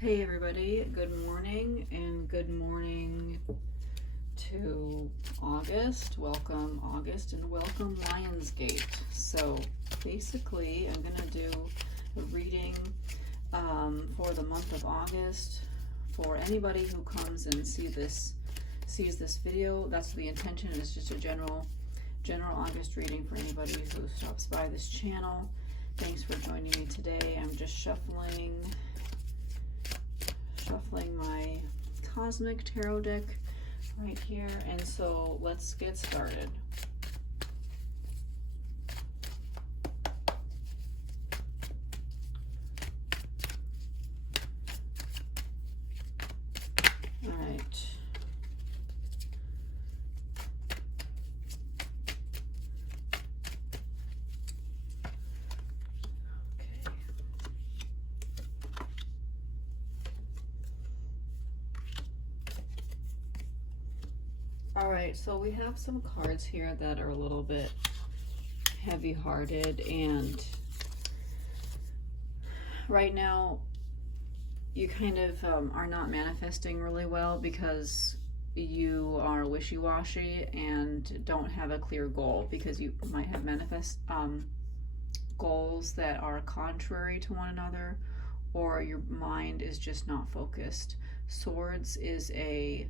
Hey everybody, good morning and good morning to August. Welcome August and welcome Lionsgate. So basically I'm going to do a reading for the month of August for anybody who comes and sees this video. That's the intention. It's just a general August reading for anybody who stops by this channel. Thanks for joining me today. I'm just shuffling my Cosmic Tarot deck right here, and so let's get started. All right. Alright, so we have some cards here that are a little bit heavy-hearted, and right now you kind of are not manifesting really well because you are wishy-washy and don't have a clear goal, because you might have goals that are contrary to one another, or your mind is just not focused. Swords is a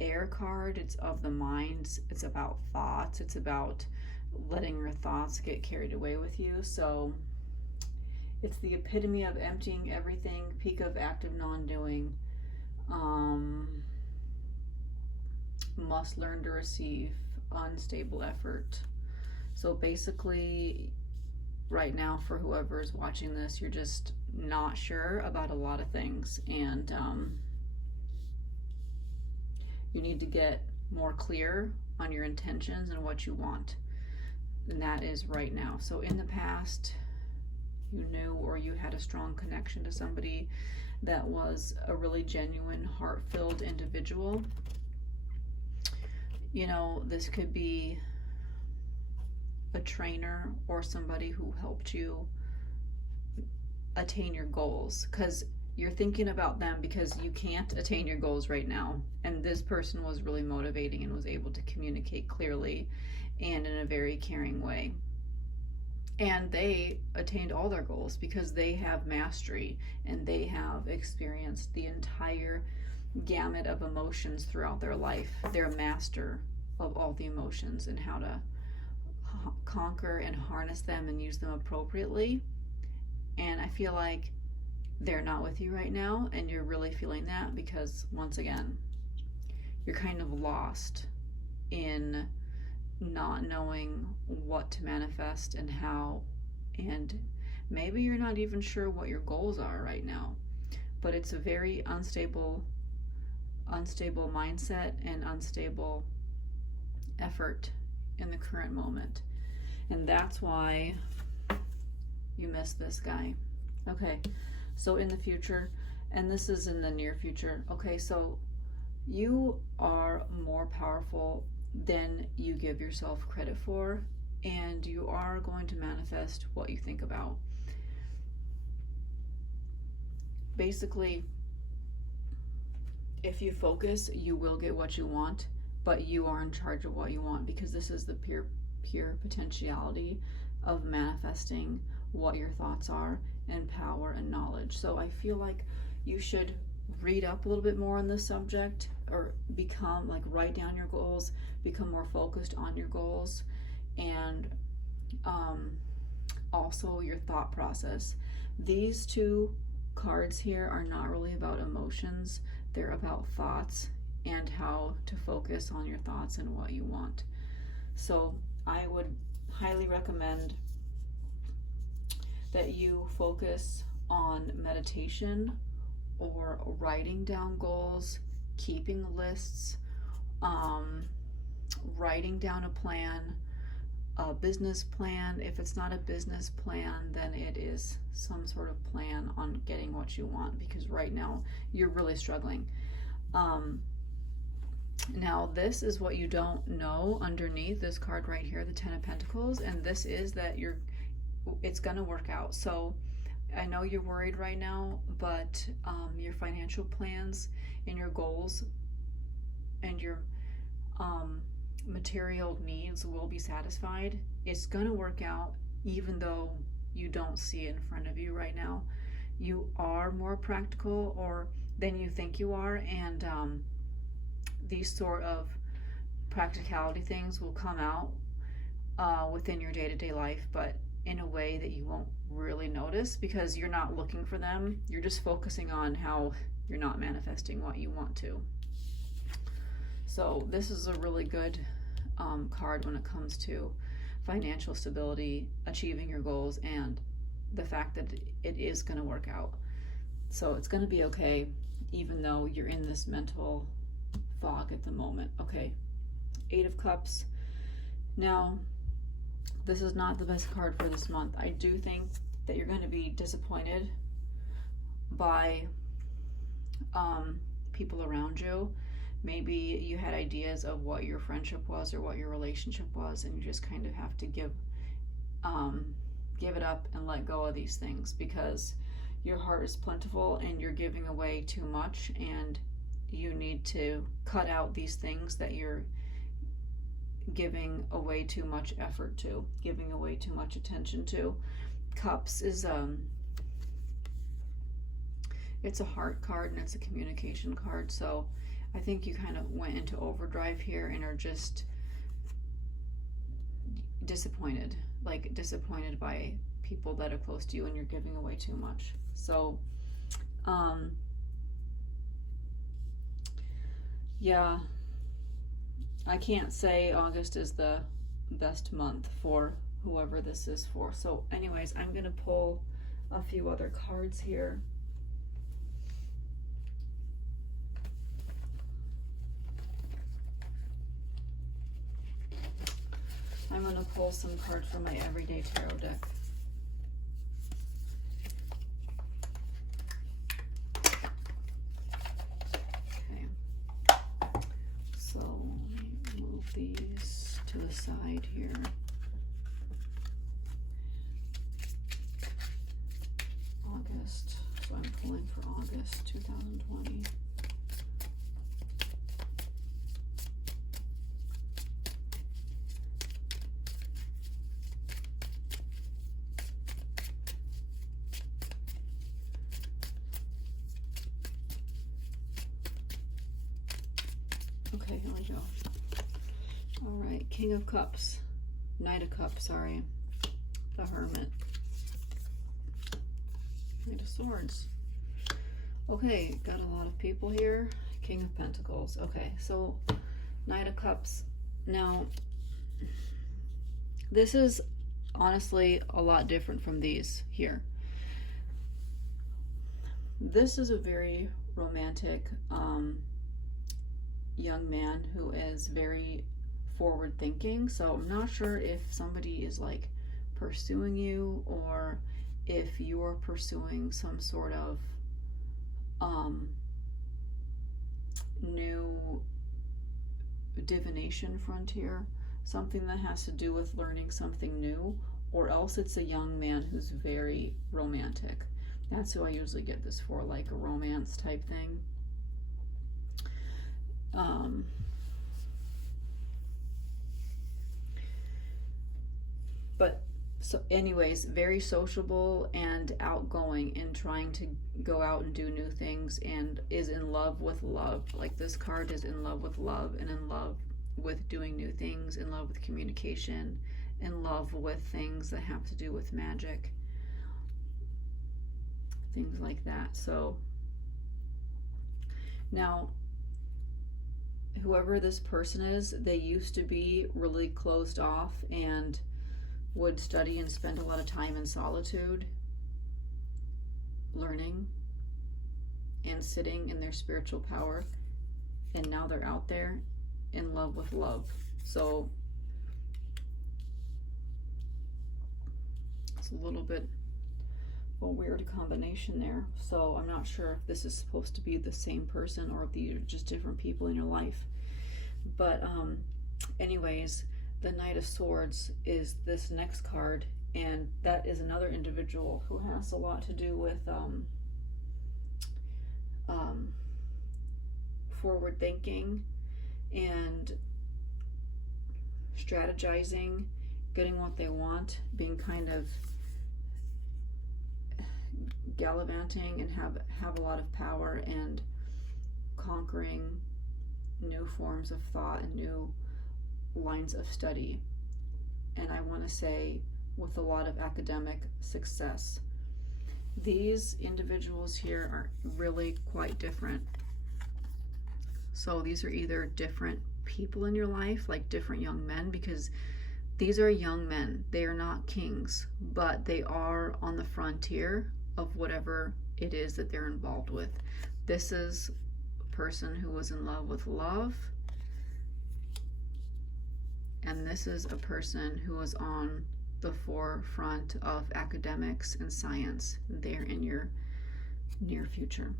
air card. It's of the mind. It's about thoughts. It's about letting your thoughts get carried away with you. So it's the epitome of emptying everything, peak of active non-doing. Must learn to receive, unstable effort. So basically right now, for whoever is watching this, you're just not sure about a lot of things, and you need to get more clear on your intentions and what you want. And that is right now. So in the past, you knew, or you had a strong connection to somebody that was a really genuine, heart-filled individual. You know, this could be a trainer or somebody who helped you attain your goals, because you're thinking about them because you can't attain your goals right now. And this person was really motivating and was able to communicate clearly and in a very caring way. And they attained all their goals because they have mastery and they have experienced the entire gamut of emotions throughout their life. They're a master of all the emotions and how to conquer and harness them and use them appropriately. And I feel like they're not with you right now, and you're really feeling that because, once again, you're kind of lost in not knowing what to manifest and how, and maybe you're not even sure what your goals are right now. But it's a very unstable mindset and unstable effort in the current moment, and that's why you miss this guy. Okay, so in the future, and this is in the near future, okay, so you are more powerful than you give yourself credit for, and you are going to manifest what you think about. Basically, if you focus, you will get what you want, but you are in charge of what you want, because this is the pure potentiality of manifesting what your thoughts are, and power and knowledge. So I feel like you should read up a little bit more on this subject, or become like, write down your goals, become more focused on your goals, and also your thought process. These two cards here are not really about emotions, they're about thoughts and how to focus on your thoughts and what you want. So I would highly recommend that you focus on meditation or writing down goals, keeping lists, writing down a plan, a business plan. If it's not a business plan, then it is some sort of plan on getting what you want, because right now you're really struggling. Now this is what you don't know underneath this card right here, the Ten of Pentacles, and this is that it's going to work out. So I know you're worried right now, but your financial plans and your goals and your material needs will be satisfied. It's going to work out even though you don't see it in front of you right now. You are more practical or than you think you are, and these sort of practicality things will come out within your day-to-day life, but in a way that you won't really notice because you're not looking for them. You're just focusing on how you're not manifesting what you want to. So this is a really good card when it comes to financial stability, achieving your goals, and the fact that it is going to work out. So it's going to be okay, even though you're in this mental fog at the moment. Okay, 8 of Cups. Now, this is not the best card for this month. I do think that you're going to be disappointed by people around you. Maybe you had ideas of what your friendship was or what your relationship was, and you just kind of have to give it up and let go of these things because your heart is plentiful and you're giving away too much, and you need to cut out these things that you're giving away too much effort to, giving away too much attention to. Cups is it's a heart card and it's a communication card, so I think you kind of went into overdrive here and are just disappointed by people that are close to you, and you're giving away too much. So yeah, I can't say August is the best month for whoever this is for. So anyways, I'm going to pull a few other cards here. I'm going to pull some cards from my Everyday Tarot deck. Okay. So let me move these to the side here. August. So I'm pulling for August 2020. Okay, here we go. All right, King of Cups, Knight of Cups, sorry, the Hermit, Knight of Swords. Okay, got a lot of people here. King of Pentacles. Okay, so Knight of Cups. Now, this is honestly a lot different from these here. This is a very romantic young man who is very forward thinking. So I'm not sure if somebody is like pursuing you or if you're pursuing some sort of new divination frontier, something that has to do with learning something new, or else it's a young man who's very romantic. That's who I usually get this for, like a romance type thing. But so anyways, very sociable and outgoing and trying to go out and do new things, and is in love with love. Like, this card is in love with love and in love with doing new things, in love with communication, in love with things that have to do with magic, things like that. So now, whoever this person is, they used to be really closed off and would study and spend a lot of time in solitude, learning and sitting in their spiritual power, and now they're out there in love with love. So it's a little bit of a weird combination there. So I'm not sure if this is supposed to be the same person or if these are just different people in your life. But anyways, the Knight of Swords is this next card And that is another individual who has a lot to do with forward thinking and strategizing, getting what they want, being kind of gallivanting and have a lot of power, and conquering new forms of thought and new lines of study. And I want to say with a lot of academic success. These individuals here are really quite different. So these are either different people in your life, like different young men, because these are young men. They are not kings, but they are on the frontier of whatever it is that they're involved with. This is a person who was in love with love, and this is a person who was on the forefront of academics and science. They're in your near future.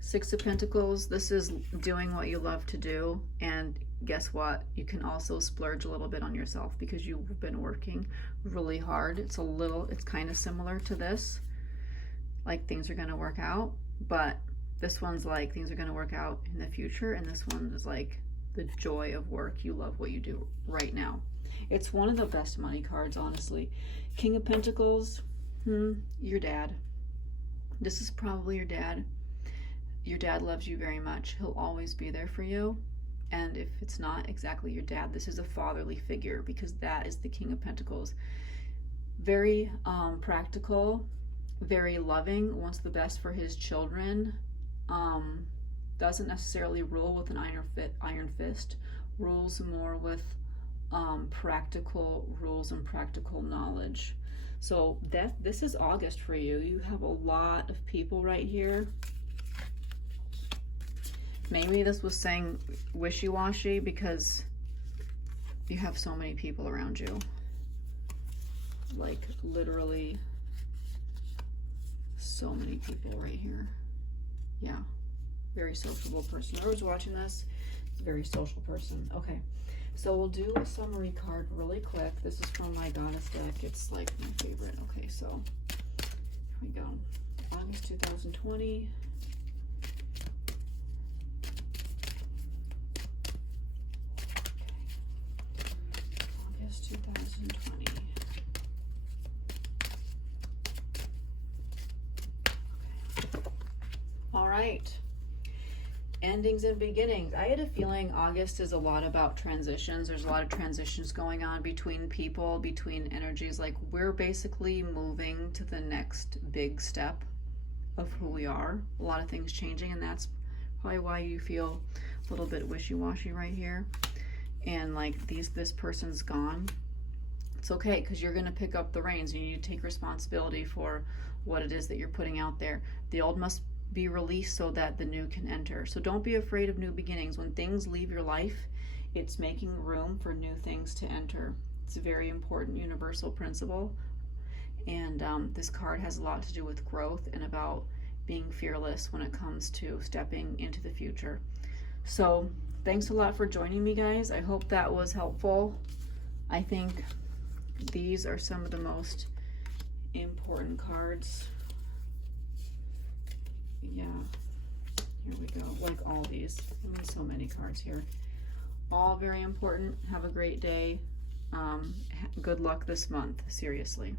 Six of Pentacles, this is doing what you love to do, and guess what? You can also splurge a little bit on yourself because you've been working really hard. It's kind of similar to this, like things are going to work out, but this one's like things are going to work out in the future, and this one is like the joy of work. You love what you do right now. It's one of the best money cards, honestly. King of Pentacles, your dad. This is probably your dad. Your dad loves you very much. He'll always be there for you. And if it's not exactly your dad, this is a fatherly figure, because that is the King of Pentacles. Very practical, very loving, wants the best for his children. Doesn't necessarily rule with an iron fist, rules more with practical rules and practical knowledge. So this is August for you. You have a lot of people right here. Maybe this was saying wishy-washy because you have so many people around you. Like literally so many people right here. Yeah, very sociable person. Whoever's watching this, very social person. Okay, so we'll do a summary card really quick. This is from my Goddess deck. It's like my favorite. Okay, so here we go. August 2020. August 2020. Okay. All right. Endings and beginnings. I had a feeling August is a lot about transitions. There's a lot of transitions going on between people, between energies. Like we're basically moving to the next big step of who we are. A lot of things changing, and that's probably why you feel a little bit wishy-washy right here. And like this person's gone. It's okay, because you're going to pick up the reins. You need to take responsibility for what it is that you're putting out there. The old must be released so that the new can enter. So don't be afraid of new beginnings. When things leave your life, it's making room for new things to enter. It's a very important universal principle. And this card has a lot to do with growth and about being fearless when it comes to stepping into the future. So thanks a lot for joining me, guys. I hope that was helpful. I think these are some of the most important cards. Yeah, here we go. Like all these. So many cards here. All very important. Have a great day. Good luck this month, seriously.